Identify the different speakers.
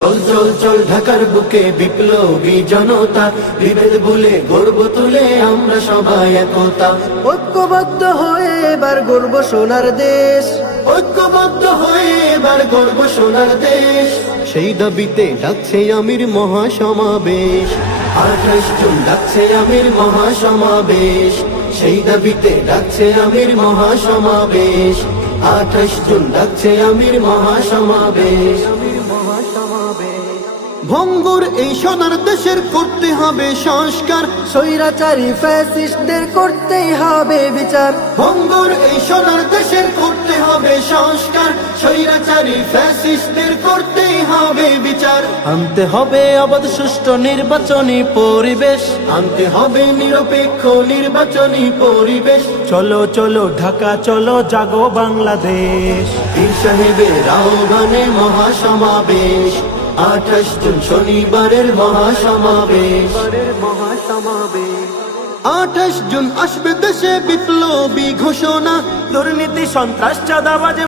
Speaker 1: চল চল চল ঢাকার বুকে বিপ্লবী জনতা, বিভেদ ভুলে গর্ব তুলে আমরা সবাই একতা।
Speaker 2: ঐক্যবদ্ধ হয়ে এবার গর্ব সোনার দেশ,
Speaker 1: ঐক্যবদ্ধ হয়ে এবার গর্ব সোনার দেশ। সেই দাবিতে ডাকছে আমির মহাসমাবেশ, 28 জুন ডাকছে আমির মহাসমাবেশ। সেই দাবিতে ডাকছে আমির মহাসমাবেশ, 28 জুন ডাকছে আমির মহাসমাবেশ। ভঙ্গুর এই সোনার দেশের করতে হবে সংস্কার,
Speaker 2: স্বৈরাচারী ফ্যাসিস্টদের করতেই হবে বিচার।
Speaker 1: ভঙ্গুর এই সোনার দেশের করতে হবে সংস্কার, স্বৈরাচারী ফ্যাসিস্টদের করতেই হবে বিচার।
Speaker 2: আনতে হবে অবাধ সুষ্ঠু নির্বাচনী পরিবেশ,
Speaker 1: আনতে হবে নিরপেক্ষ নির্বাচনী পরিবেশ।
Speaker 2: চলো চলো ঢাকা চলো জাগো বাংলাদেশ।
Speaker 1: পীর সাহেবের আহ্বানে মহাসমাবেশ, 28 জুন শনিবারের মহাসমাবেশ। 28 জুন আসবে দেশে বিপ্লবী ঘোষণা,
Speaker 2: দুর্নীতি সন্ত্রাস চাঁদাবাজ